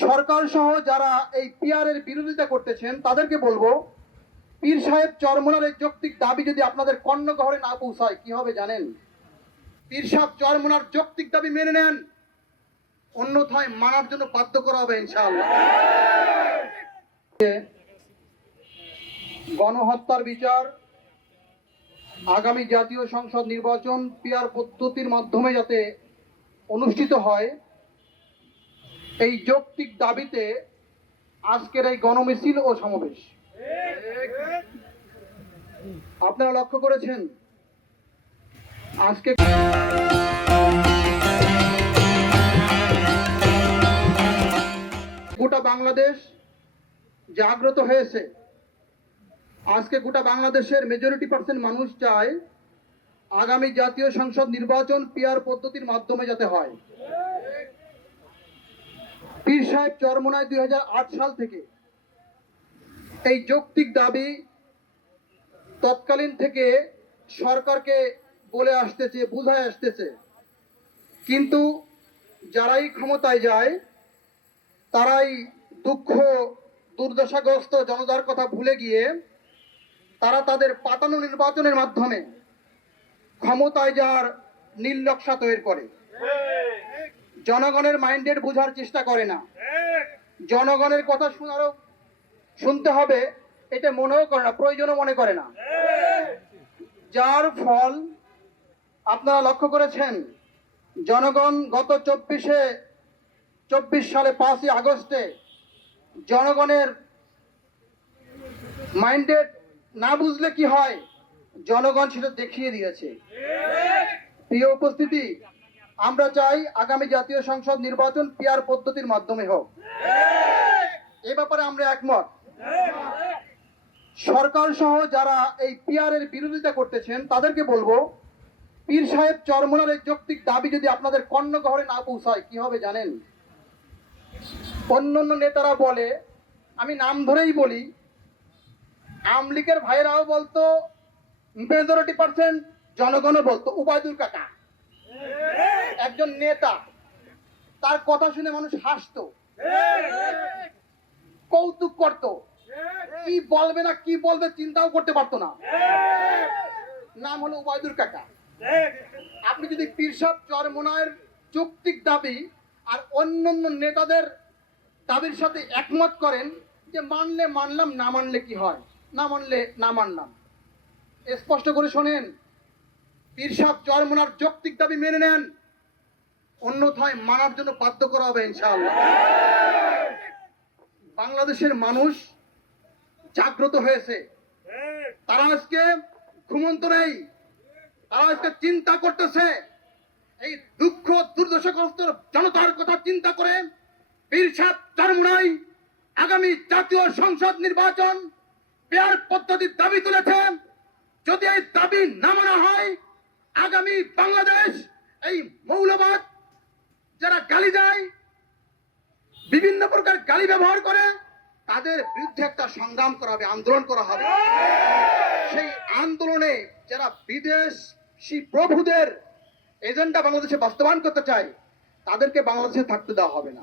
সরকার সহ যারা এই পিআরের বিরোধিতা করতেছেন তাদেরকে বলবো, পীর সাহেব চরমোনার এই যৌক্তিক দাবি যদি আপনাদের কর্ণগহরে না পৌঁছায় কি হবে জানেন? পীর সাহেব চরমোনার যৌক্তিক দাবি মেনে নেন, অন্যথায় মানার জন্য বাধ্য করা হবে ইনশাআল্লাহ। গণহত্যার বিচার, আগামী জাতীয় সংসদ নির্বাচন পিআর পদ্ধতির মাধ্যমে যাতে অনুষ্ঠিত হয়, এই যৌক্তিক দাবিতে আজকের এই গণমিছিল ও সমাবেশ। আপনারা লক্ষ্য করেছেন আজকে গোটা বাংলাদেশ জাগ্রত হয়েছে। আজকে গোটা বাংলাদেশের মেজরিটি পার্সেন্ট মানুষ চায় আগামী জাতীয় সংসদ নির্বাচন পিআর পদ্ধতির মাধ্যমে যাতে হয়। পীর সাহেব চরমোনায় 2008 সাল থেকে এই যৌক্তিক দাবি তৎকালীন থেকে সরকারকে বলে আসতেছে, বুঝায় আসতেছে, কিন্তু যারাই ক্ষমতায় যায় তারাই দুঃখ দুর্দশাগ্রস্ত জনতার কথা ভুলে গিয়ে তারা তাদের পাতানো নির্বাচনের মাধ্যমে ক্ষমতায় যাওয়ার নীল নকশা তৈরি করে। জনগণের মাইন্ডেড বোঝার চেষ্টা করে না, জনগণের কথা শুনতে হবে এটা মনেও করে না, প্রয়োজনও মনে করে না। যার ফল আপনারা লক্ষ্য করেছেন, জনগণ গত 24 সালে 5ই আগস্টে জনগণের মাইন্ডেড না বুঝলে কি হয়, জনগণ সেটা দেখিয়ে দিয়েছে। প্রিয় উপস্থিতি, আমরা চাই আগামী জাতীয় সংসদ নির্বাচন পিআর পদ্ধতির মাধ্যমে হোক। এ ব্যাপারে আমরা একমত। সরকার সহ যারা এই পিআরের বিরোধিতা করতেছেন তাদেরকে বলবো, পীর সাহেব চরমোনার এই যৌক্তিক দাবি যদি আপনাদের কর্ণগহরে না পৌঁছায় কি হবে জানেন? অন্য নেতারা বলে, আমি নাম ধরেই বলি, আওয়ামী লীগের ভাইরাও বলতো, মেজরিটি পার্সেন্ট জনগণও বলতো, উবায়দুল কাকা একজন নেতা, তার কথা শুনে মানুষ হাসতো, কৌতুক করত, কি বলবে না কি বলবে চিন্তাও করতে পারতো না। নাম হলো উবায়দুল কাকা। আপনি যদি পীর সাহেব চরমোনায়ের যৌক্তিক দাবি আর অন্যান্য নেতাদের দাবির সাথে একমত করেন যে মানলে মানলাম, না মানলে কি হয়, না মানলে না মানলাম, স্পষ্ট করে শোনেন, পীর সাহেব চরমোনার যৌক্তিক দাবি মেনে নেন, অন্যথায় মানার জন্য বাধ্য করা হবে ইনশাআল্লাহ। বাংলাদেশের মানুষ জাগ্রত হয়েছে, তারা আজকে ঘুমন্ত নেই, তারা আজকে চিন্তা করতেছে, এই দুঃখ দুর্দশাগ্রস্ত জনতার কথা চিন্তা করে পীর সাহেব চরমোনাই আগামী জাতীয় সংসদ নির্বাচন পিআর পদ্ধতির দাবি তুলেছেন। যদি এই দাবি না মানা হয়, আগামী বাংলাদেশ এই মৌলবাদ যারা গালি দেয়, বিভিন্ন প্রকার গালি ব্যবহার করে, তাদের বিরুদ্ধে একটা সংগ্রাম করা হবে, আন্দোলন করা হবে। সেই আন্দোলনে যারা বিদেশি প্রভুদের এজেন্ডা বাংলাদেশে বাস্তবায়ন করতে চায়, তাদেরকে বাংলাদেশে থাকতে দেওয়া হবে না।